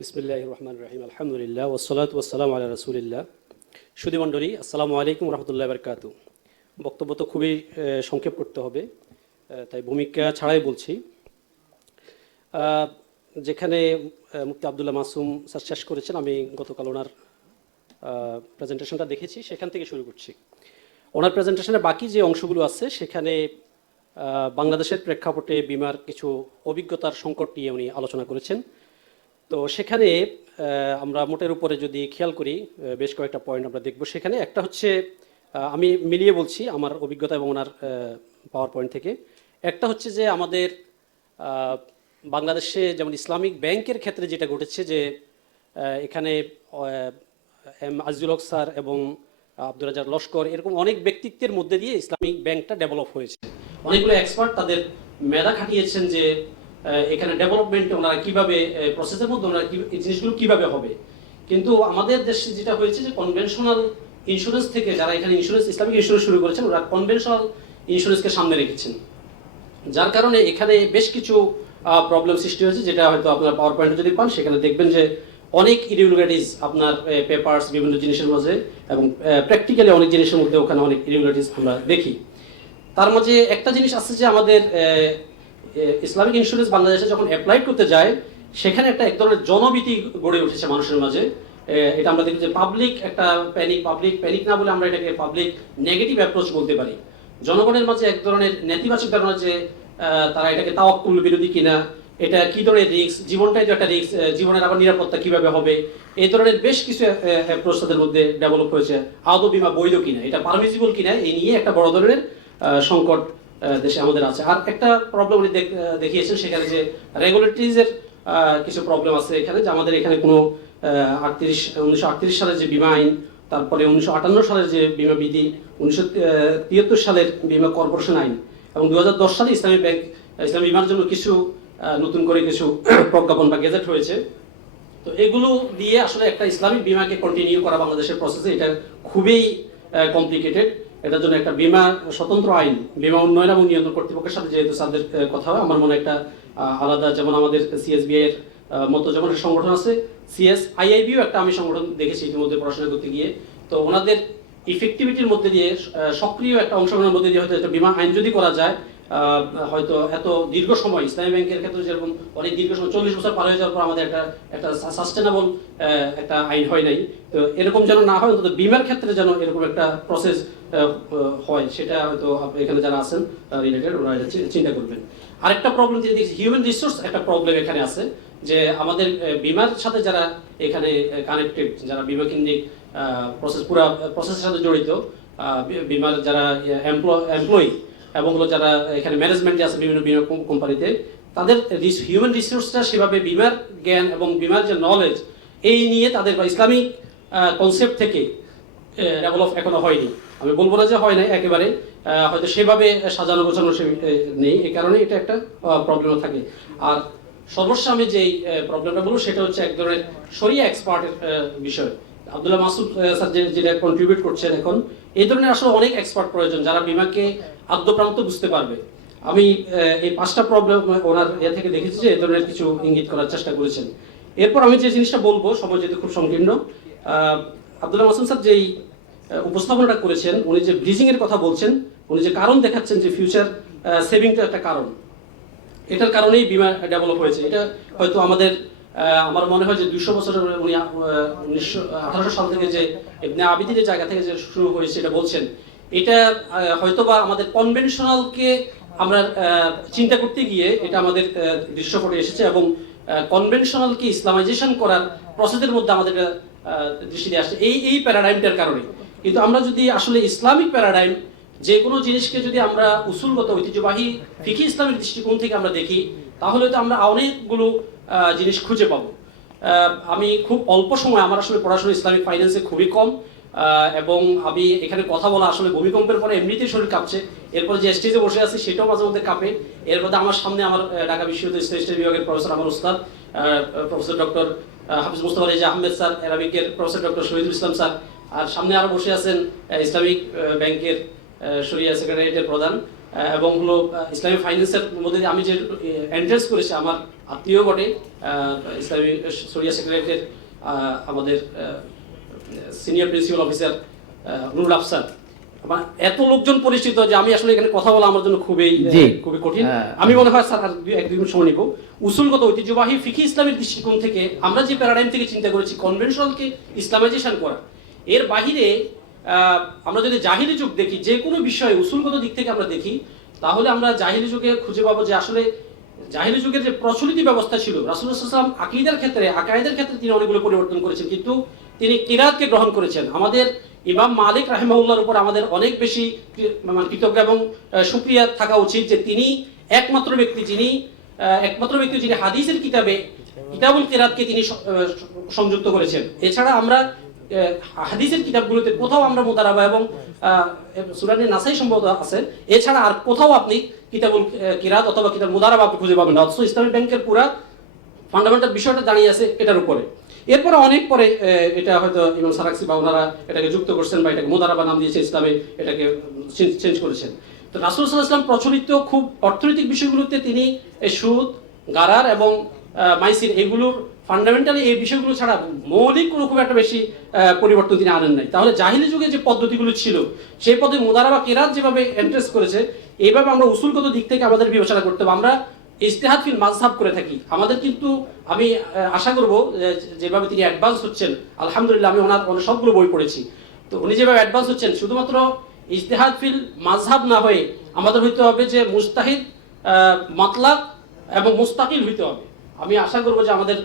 বিসমিল্লাহির রহমানির রহিম আলহামদুলিল্লাহ ওয়াসসালাতু ওয়াসসালামু আলা রাসূলিল্লাহ। সুধী মণ্ডলী, আসসালামু আলাইকুম ওয়া রাহমাতুল্লাহি ওয়া বারাকাতুহু। বক্তব্য তো খুবই সংক্ষেপ করতে হবে, তাই ভূমিকা ছাড়াই বলছি। যেখানে মুফতি আব্দুল্লাহ মাসুম স্যার শেষ করেছেন, আমি গতকাল ওনার প্রেজেন্টেশনটা দেখেছি, সেখান থেকে শুরু করছি। ওনার প্রেজেন্টেশনের বাকি যে অংশগুলো আছে সেখানে বাংলাদেশের প্রেক্ষাপটে বিমার কিছু অভিজ্ঞতার সংকট নিয়ে উনি আলোচনা করেছেন। তো সেখানে আমরা মোটের উপরে যদি খেয়াল করি, বেশ কয়েকটা পয়েন্ট আমরা দেখব। সেখানে একটা হচ্ছে, আমি মিলিয়ে বলছি আমার অভিজ্ঞতা এবং ওনার পাওয়ার পয়েন্ট থেকে। একটা হচ্ছে যে আমাদের বাংলাদেশে যেমন ইসলামিক ব্যাংকের ক্ষেত্রে যেটা ঘটেছে যে এখানে এম আজিজুল হক স্যার এবং আব্দুর রাজ্জাক লস্কর এরকম অনেক ব্যক্তিত্বের মধ্যে দিয়ে ইসলামিক ব্যাংকটা ডেভেলপ হয়েছে। অনেকগুলো এক্সপার্ট তাদের মেধা খাটিয়েছেন যে এখানে ডেভেলপমেন্ট ওনারা কীভাবে প্রসেসের মধ্যে ওনারা এই জিনিসগুলো কীভাবে হবে। কিন্তু আমাদের দেশে যেটা হয়েছে যে কনভেনশনাল ইন্স্যুরেন্স থেকে যারা এখানে ইন্স্যুরেন্স ইসলামিক ইন্স্যুরেন্স শুরু করেছেন, ওরা কনভেনশনাল ইন্স্যুরেন্সকে সামনে রেখেছেন, যার কারণে এখানে বেশ কিছু প্রবলেম সৃষ্টি হয়েছে, যেটা হয়তো আপনার পাওয়ার পয়েন্টে যদি পান সেখানে দেখবেন যে অনেক ইরেগুলারিটিস আপনার পেপারস বিভিন্ন জিনিসের মাঝে এবং প্র্যাকটিক্যালি অনেক জিনিসের মধ্যে ওখানে অনেক ইরেগুলারিটিস আমরা দেখি। তার মাঝে একটা জিনিস আছে যে আমাদের ইসলামিক ইন্স্যুরেন্স বাংলাদেশে যখন অ্যাপ্লাই করতে যায় সেখানে একটা এক ধরনের জনভীতি গড়ে উঠেছে মানুষের মাঝে। এটা আমরা দেখি যে পাবলিক একটা প্যানিক না বলে আমরা এটাকে পাবলিক নেগেটিভ অ্যাপ্রোচ বলতে পারি। জনগণের মাঝে এক ধরনের নেতিবাচক ধারণা যে তারা এটাকে তাওয়াক্কুল বিরোধী কিনা, এটা কি ধরনের রিস্ক, জীবনটাই তো একটা রিস্ক, জীবনের আবার নিরাপত্তা কিভাবে হবে, এই ধরনের বেশ কিছু অ্যাপ্রোচ তাদের মধ্যে ডেভেলপ হয়েছে। আদৌ বিমা বৈধ কিনা, এটা পারমিসিবল কিনা, এই নিয়ে একটা বড় ধরনের সংকট দেশে আমাদের আছে। আর একটা প্রবলেম উনি দেখিয়েছেন সেখানে যে রেগুলেটরিজের কিছু প্রবলেম আছে এখানে, যে আমাদের এখানে কোনো 1938 সালের যে বিমা আইন, তারপরে 1958 সালের যে বিমা বিধি, 1973 সালের বিমা কর্পোরেশন আইন এবং 2010 সালে ইসলামী ব্যাংক ইসলামী বিমার জন্য কিছু নতুন করে কিছু প্রজ্ঞাপন বা গেজেট হয়েছে। তো এগুলো দিয়ে আসলে একটা ইসলামিক বিমাকে কন্টিনিউ করা বাংলাদেশের প্রসেসে এটা খুবই কমপ্লিকেটেড। এটার জন্য একটা বিমা স্বতন্ত্র আইন, বিমা উন্নয়ন এবং নিয়ন্ত্রণ কর্তৃপক্ষের সাথে যেহেতু স্যারদের কথা হয়, আমার মনে একটা আলাদা, যেমন আমাদের সিএসবিআই এর মতো যেমন একটা সংগঠন আছে, সিএসআইআইবিও একটা আমি সংগঠন দেখেছি ইতিমধ্যে পড়াশোনা করতে গিয়ে। তো ওনাদের ইফেক্টিভিটির মধ্যে দিয়ে সক্রিয় একটা অংশগ্রহণের মধ্যে দিয়ে হয়তো একটা বিমা আইন যদি করা যায়, হয়তো এত দীর্ঘ সময় ইসলামী ব্যাংকের ক্ষেত্রে যেরকম অনেক দীর্ঘ সময় 40 বছর পার হয়ে যাওয়ার পর আমাদের একটা সাস্টেনেবল একটা আইন হয় নাই, তো এরকম যেন না হয়, অন্তত বিমার ক্ষেত্রে যেন এরকম একটা প্রসেস হয়, সেটা হয়তো এখানে যারা আছেন রিলেটেড ওরা চিন্তা করবেন। আরেকটা প্রবলেম যে দেখছি, হিউম্যান রিসোর্স একটা প্রবলেম এখানে আছে, যে আমাদের বিমার সাথে যারা এখানে কানেক্টেড, যারা বিমা কেন্দ্রিক পুরো প্রসেসের সাথে জড়িত, বিমার যারা এমপ্লয়ি এবং যারা এখানে ম্যানেজমেন্টে আছে বিভিন্ন বিমা কোম্পানিতে, তাদের হিউম্যান রিসোর্সটা সেভাবে বিমার জ্ঞান এবং বিমার যে নলেজ এই নিয়ে তাদের বা ইসলামিক কনসেপ্ট থেকে ডেভেলপ এখনো হয়নি। আমি বলবো না যে হয় নাই, একেবারে হয়তো সেভাবে সাজানো গোছানো নেই, এই কারণে এটা একটা প্রবলেম থাকে। আর সর্বস্ব আমি যেই প্রবলেমটা বলবো সেটা হচ্ছে এক ধরনের শরিয়া এক্সপার্টের বিষয়। আব্দুল্লাহ মাসুদ স্যার যেটা কন্ট্রিবিউট করছেন এখন, এই ধরনের আসলে অনেক এক্সপার্ট প্রয়োজন যারা বিমাকে আদ্যপ্রান্ত বুঝতে পারবে। আমি এই 5টা প্রবলেম ওনার থেকে দেখেছি যে এই ধরনের কিছু ইঙ্গিত করার চেষ্টা করেছেন। এরপর আমি যে জিনিসটা বলবো, সময় যেহেতু খুব সংকীর্ণ, আব্দুল্লাহ মাসুদ স্যার যেই উপস্থাপনাটা করেছেন, উনি যে ব্রিজিং এর কথা বলছেন, উনি যে কারণ দেখাচ্ছেন যে ফিউচার সেভিংটা একটা কারণ, এটার কারণেই বিমা ডেভেলপ হয়েছে। এটা হয়তো আমার মনে হয় যে 200 বছরের উনি 1800 সাল থেকে যে ইবনে আবিদিনের জায়গা থেকে যে শুরু হয়েছে এটা বলছেন, এটা হয়তোবা আমাদের কনভেনশনালকে আমরা চিন্তা করতে গিয়ে এটা আমাদের দৃশ্যপটে এসেছে এবং কনভেনশনালকে ইসলামাইজেশন করার প্রসেসের মধ্যে আমাদের দৃষ্টিতে আসছে এই প্যারাডাইমটার কারণে। কিন্তু আমরা যদি আসলে ইসলামিক প্যারাডাইম, যে কোনো জিনিসকে যদি আমরা উসুলগত ঐতিহ্যবাহী ফিকি ইসলামিক দৃষ্টিকোণ থেকে আমরা দেখি, তাহলে তো আমরা অনেকগুলো জিনিস খুঁজে পাবো। আমি খুব অল্প সময়, আমার আসলে পড়াশোনা ইসলামিক ফাইন্যান্সে খুবই কম, এবং আমি এখানে কথা বলা আসলে ভূমিকম্পের পরে এমনিতেই শরীর কাঁপছে, এরপরে যে স্টেজে বসে আছি সেটাও মাঝে মধ্যে কাঁপে। এর মধ্যে আমার সামনে আমার ঢাকা বিশ্ববিদ্যালয় স্টেট বিভাগের প্রফেসর, আমার উস্তাদ professor doctor Hafiz Mustafa Reza Ahmed sir, অ্যারাবিকের professor doctor Shahidul Islam sir, আর সামনে আরো বসে আছেন ইসলামিক ব্যাংকের শরিয়া সেক্রেটারিয়েটের প্রধান, এবং ইসলামিক ফাইন্যান্সের মধ্যে আমি যে এন্ট্রেন্স করেছি, আমার আত্মীয় বটে, ইসলামী শরিয়া সেক্রেটারিয়েটের আমাদের senior principal officer Nurul Afsar. আমার এত লোকজন পরিচিত যে আমি আসলে এখানে কথা বলা আমার জন্য খুবই কঠিন। আমি মনে হয় স্যার আর এক দুই মিনিট সময় নিব। উসুলগত ঐতিহ্যবাহী ফিকি ইসলামের দৃষ্টিকোণ থেকে আমরা যে প্যারাডাইম থেকে চিন্তা করেছি কনভেনশনালকে ইসলামাইজেশন করা, এর বাহিরে আমরা যদি জাহিলি যুগ দেখি, যে কোনো বিষয়ে উসুলগত দিক থেকে আমরা দেখি, তাহলে আমরা জাহিলি যুগে খুঁজে পাবো যে আসলে জাহিলি যুগের যে প্রচলিত ব্যবস্থা ছিল, রাসূলুল্লাহ সাল্লাল্লাহু আলাইহি ওয়াসাল্লাম আকীদার ক্ষেত্রে আকায়েদের ক্ষেত্রে তিনি অনেকগুলো পরিবর্তন করেছেন, কিন্তু তিনি কিরাতকে গ্রহণ করেছেন। আমাদের ইমাম মালিক রাহিমাহুল্লাহর উপর আমাদের অনেক বেশি কৃতজ্ঞ এবং শুকরিয়া থাকা উচিত যে তিনি একমাত্র ব্যক্তি যিনি হাদিসের কিতাবুল কিরাতকে তিনি সংযুক্ত করেছেন। এছাড়া আমরা হাদিসের কিতাবগুলোতে কোথাও আমরা মুদারাবা এবং সুনানে নাসাই সম্ভবত আছে, এছাড়া আর কোথাও আপনি কিতাবুল কিরাত অথবা কিতাব মুদারাবা আপনি খুঁজে পাবেন না। অথচ ইসলামী ব্যাংকের পুরা ফান্ডামেন্টাল বিষয়টা দাঁড়িয়ে আছে এটার উপরে। এরপরে অনেক পরে এটা হয়তো ইমাম সারাক্সি বা ওনারা এটাকে যুক্ত করছেন বা এটাকে মুদারাবা নাম দিয়েছে, ইসলামে এটাকে চেঞ্জ করেছেন। তো রাসূল সাল্লাল্লাহু আলাইহি ওয়াসাল্লাম প্রচলিত খুব অর্থনৈতিক বিষয়গুলোতে তিনি সুদ, গারার এবং মাইসির এগুলোর ফান্ডামেন্টালি এই বিষয়গুলো ছাড়া মৌলিক কোনো খুব একটা বেশি পরিবর্তন তিনি আনেন নাই। তাহলে জাহিলি যুগে যে পদ্ধতিগুলো ছিল সেই পদ্ধতি মুদারাবা কিরাত যেভাবে এন্ট্রেস করেছে, এইভাবে আমরা উসুলগত দিক থেকে আমাদের বিবেচনা করতে হবে। আমরা ইজতিহাদ ফিল মাযহাব করে থাকি। আমাদের কিন্তু আমি আশা করব যেভাবে তিনি অ্যাডভান্স হচ্ছেন, আলহামদুলিল্লাহ আমি ওনার সবগুলো বই পড়েছি, তো উনি যেভাবে অ্যাডভান্স হচ্ছেন, শুধুমাত্র ইজতিহাদ ফিল মাযহাব না হয়ে আমাদের হইতে হবে যে মুজতাহিদ, মাতলাক এবং মুস্তাকিল হইতে হবে। আমি আশা করব যে আমাদের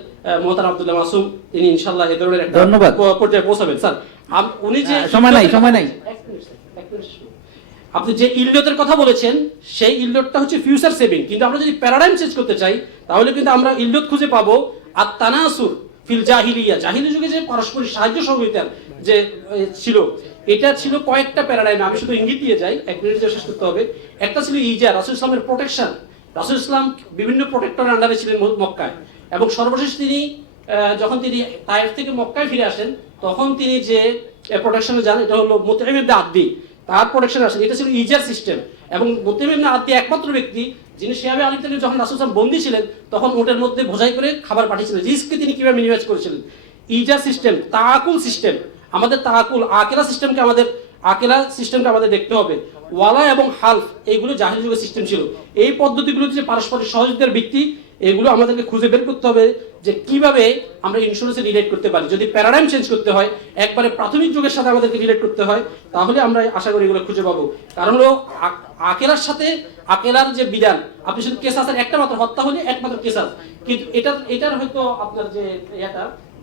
মোহতারাম আব্দুল্লাহ মাসুম তিনি ইনশাআল্লাহ এই ধরনের একটা পর্যায়ে পৌঁছাবেন। স্যার উনি যে সময় নাই আপনি যে ইল্লতের কথা বলেছেন সেই ইল্লতটা হচ্ছে ফিউচার সেভিং, কিন্তু আমরা যদি প্যারাডাইম চেঞ্জ করতে চাই তাহলে কিন্তু আমরা ইল্লত খুঁজে পাবো আত-তানাসুর ফিল জাহিলিয়া। জাহিলি যুগে যে পারস্পরিক সাহায্য সহযোগিতার যে ছিল, এটা ছিল কয়েকটা প্যারাডাইম। আমি শুধু ইঙ্গিত দিয়ে যাই, এক মিনিটে শেষ করতে হবে। একটা ছিল ইজার, রাসূল ইসলামের প্রোটেকশন। রাসূল ইসলাম বিভিন্ন প্রোটেক্টরের আন্ডারে ছিলেন মক্কায়, এবং সর্বশেষ তিনি যখন তিনি তায়েফ থেকে মক্কায় ফিরে আসেন তখন তিনি যে প্রোটেকশনে যান, এটা হলো মুতঈম ইবনে আদি, তার প্রোটেকশন আসেন। এটা ছিল ইজার সিস্টেম, এবং মুতঈম ইবনে আদি একমাত্র ব্যক্তি যিনি শিহাবে আলী থেকে যখন রাসূল সাল্লাল্লাহু আলাইহি ওয়াসাল্লাম বন্দী ছিলেন তখন ওটের মধ্যে বোঝাই করে খাবার পাঠিয়েছিলেন। রিস্ককে তিনি কিভাবে মিনিমাইজ করেছিলেন। ইজার সিস্টেম, তাআকুল সিস্টেম, আমাদের তাআকুল আকিলা সিস্টেমকে আমাদের দেখতে হবে। ওয়ালা এবং হালফ এইগুলো জাহিলি যুগের সিস্টেম ছিল। এই পদ্ধতিগুলো যে পারস্পরিক সহযোগিতার ভিত্তি, এগুলো আমাদেরকে খুঁজে বের করতে হবে যে কিভাবে আমরা ইন্স্যুরেন্সে রিলেট করতে পারি। যদি প্যারাডাইম চেঞ্জ করতে হয়, একবারে প্রাথমিক যুগের সাথে আমাদেরকে রিলেট করতে হয়, তাহলে আমরা আশা করি এগুলো খুঁজে পাবো। কারণ হলো আকেলার সাথে আকেলার যে বিধান, আপনি শুধু কেসাসের একটা মাত্র হত্যা হলে একমাত্র কেসাস, কিন্তু এটার হয়তো আপনার যে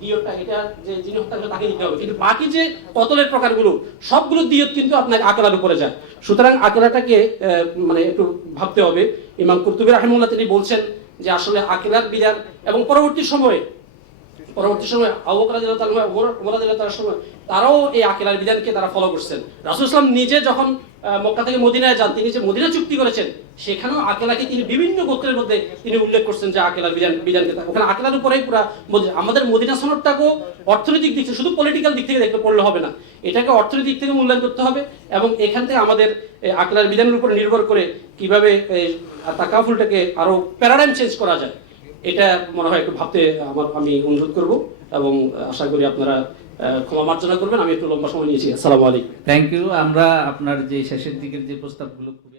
দিয়তটা, এটা যে যিনি হত্যা করে তাকে দিতে হবে, কিন্তু বাকি যে কতলের প্রকারগুলো সবগুলো দিয়ত কিন্তু আপনার আকেলার উপরে যায়। সুতরাং আকেলাটাকে মানে একটু ভাবতে হবে। ইমাম কুরতুবী রাহিমাহুল্লাহ তিনি বলছেন যে আসলে আকিলার বিধান, এবং পরবর্তী সময়ে আবু বকর রাদিয়াল্লাহু তাআলা, ওমর রাদিয়াল্লাহু তাআলার সময় তারাও এই আকিলার বিধানকে তারা ফলো করছেন। রাসূল সাল্লাল্লাহু আলাইহি ওয়াসাল্লাম নিজে যখন মক্কা থেকে মদিনায় যান, তিনি যে মদিনা চুক্তি করেছেন সেখানেও আকিলাকে তিনি বিভিন্ন গোত্রের মধ্যে তিনি উল্লেখ করছেন যে আকিলার বিধানকে, ওখানে আকিলার উপরেই পুরা আমাদের মদিনা সনদটাকেও অর্থনৈতিক দিক থেকে, শুধু পলিটিক্যাল দিক থেকে দেখতে পড়লে হবে না, এটাকে অর্থনৈতিক দিক থেকে মূল্যায়ন করতে হবে, এবং এখান থেকে আমাদের আকিলার বিধানের উপর নির্ভর করে কিভাবে তাকাফুলটাকে আরো প্যারাডাইম চেঞ্জ করা যায়, এটা মনে হয় একটু ভাবতে আমি অনুরোধ করব, এবং আশা করি আপনারা ক্ষমা মার্জনা করবেন। আমি একটু লম্বা সময় নিয়েছি। আসসালামু আলাইকুম। Thank you. আমরা আপনার যে শেষের দিকের যে প্রস্তাবগুলো খুবই